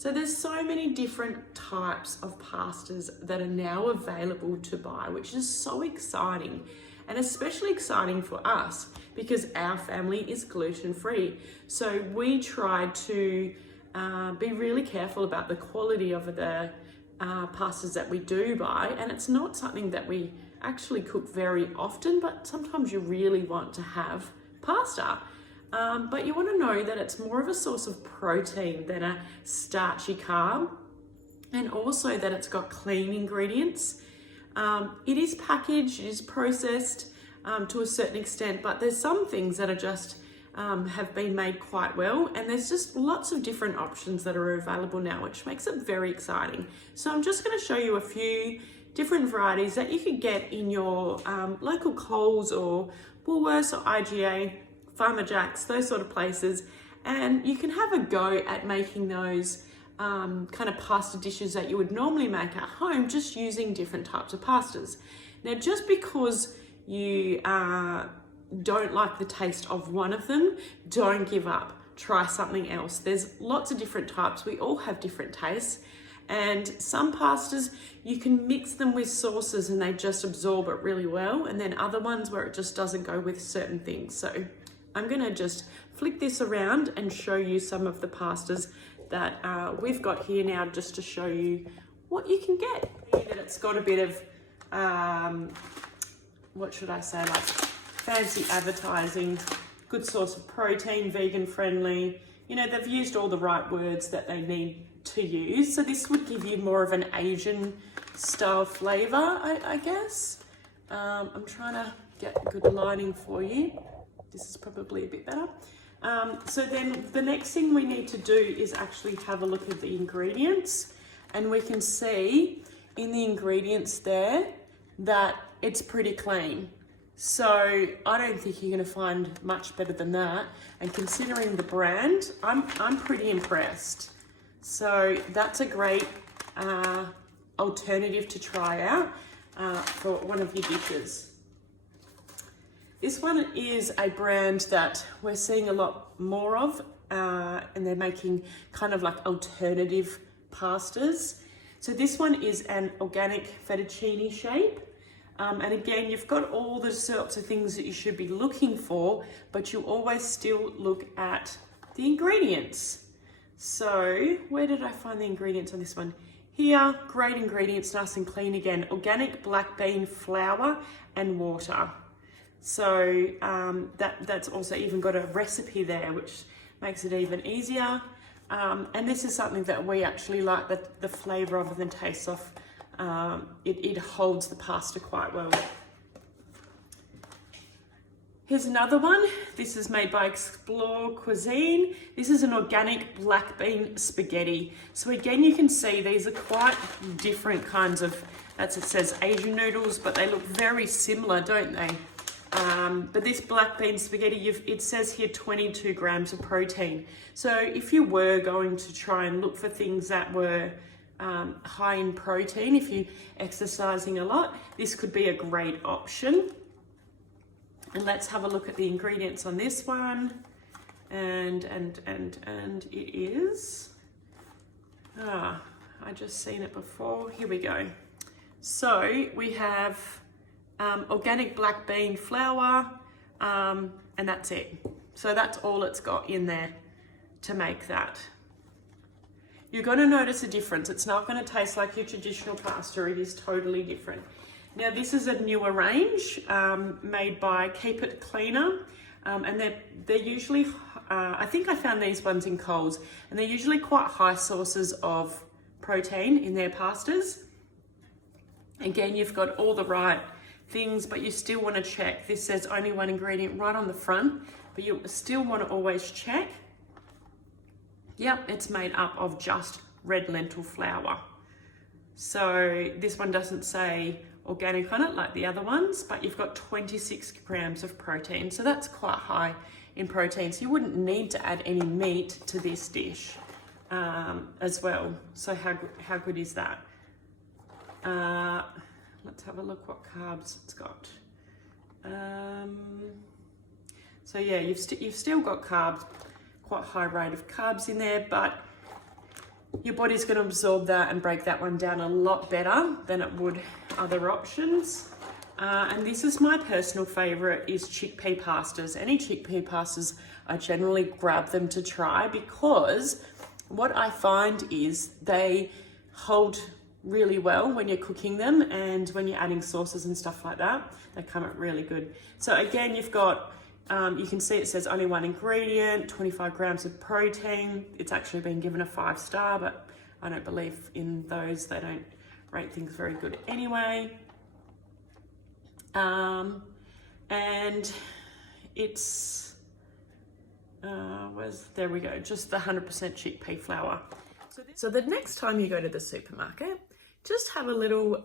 So there's so many different types of pastas that are now available to buy, which is so exciting, and especially exciting for us because our family is gluten-free. So we try to be really careful about the quality of the pastas that we do buy, and it's not something that we actually cook very often, but sometimes you really want to have pasta. But you want to know that it's more of a source of protein than a starchy carb, and also that it's got clean ingredients. It is packaged, it is processed to a certain extent, but there's some things that are just have been made quite well, and there's just lots of different options that are available now, which makes it very exciting. So I'm just going to show you a few different varieties that you could get in your local Coles or Woolworths or IGA, Farmer Jack's, those sort of places, and you can have a go at making those kind of pasta dishes that you would normally make at home, just using different types of pastas. Now, just because you don't like the taste of one of them, don't give up. Try something else. There's lots of different types. We all have different tastes, and some pastas you can mix them with sauces and they just absorb it really well, and then other ones where it just doesn't go with certain things. So I'm going to just flick this around and show you some of the pastas that we've got here now, just to show you what you can get. That it's got a bit of, what should I say, like fancy advertising, good source of protein, vegan friendly. You know, they've used all the right words that they need to use. So this would give you more of an Asian style flavor, I guess. I'm trying to get good lighting for you. This is probably a bit better. So then the next thing we need to do is actually have a look at the ingredients, and we can see in the ingredients there that it's pretty clean. So I don't think you're going to find much better than that. And considering the brand, I'm pretty impressed. So that's a great alternative to try out for one of your dishes. This one is a brand that we're seeing a lot more of, and they're making kind of like alternative pastas. So this one is an organic fettuccine shape. And again, you've got all the sorts of things that you should be looking for, but you always still look at the ingredients. So where did I find the ingredients on this one? Here, great ingredients, nice and clean again. Organic black bean flour and water. So that's also even got a recipe there, which makes it even easier. And this is something that we actually like, the flavour of and taste of. It holds the pasta quite well. Here's another one. This is made by Explore Cuisine. This is an organic black bean spaghetti. So again, you can see these are quite different kinds of, as it says, Asian noodles, but they look very similar, don't they? But this black bean spaghetti, it says here 22 grams of protein. So if you were going to try and look for things that were high in protein, if you're exercising a lot, this could be a great option. And let's have a look at the ingredients on this one. And it is, I just seen it before. Here we go. So we have organic black bean flour, and that's it. So that's all it's got in there to make that. You're going to notice a difference. It's not going to taste like your traditional pasta. It is totally different. Now this is a newer range made by Keep It Cleaner, and they're usually, I think I found these ones in Coles, and they're usually quite high sources of protein in their pastas. Again, you've got all the right things, but you still want to check. This says only one ingredient right on the front, but you still want to always check. Yep, it's made up of just red lentil flour. So this one doesn't say organic on it like the other ones, but you've got 26 grams of protein. So that's quite high in protein. So you wouldn't need to add any meat to this dish as well. So how good is that? Let's have a look what carbs it's got. So yeah, you've still got carbs, quite high rate of carbs in there, but your body's going to absorb that and break that one down a lot better than it would other options. And this is my personal favorite, is chickpea pastas. Any chickpea pastas, I generally grab them to try, because what I find is they hold really well when you're cooking them, and when you're adding sauces and stuff like that, they come out really good. So again, you've got, you can see it says only 1 ingredient, 25 grams of protein. It's actually been given a 5-star, but I don't believe in those. They don't rate things very good anyway. And it's, there we go, just the 100% chickpea flour. So the next time you go to the supermarket, just have a little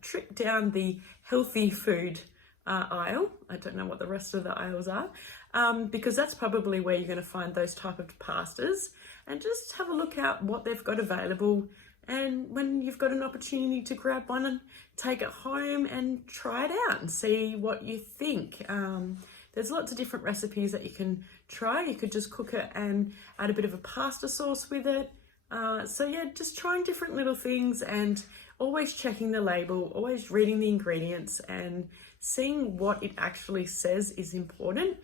trip down the healthy food aisle. I don't know what the rest of the aisles are, because that's probably where you're going to find those type of pastas, and just have a look at what they've got available. And when you've got an opportunity to grab one and take it home and try it out and see what you think. There's lots of different recipes that you can try. You could just cook it and add a bit of a pasta sauce with it. So yeah, just trying different little things, and always checking the label, always reading the ingredients and seeing what it actually says is important,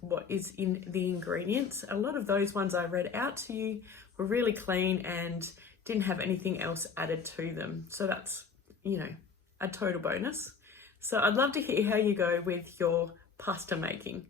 what is in the ingredients. A lot of those ones I read out to you were really clean and didn't have anything else added to them. So that's, you know, a total bonus. So I'd love to hear how you go with your pasta making.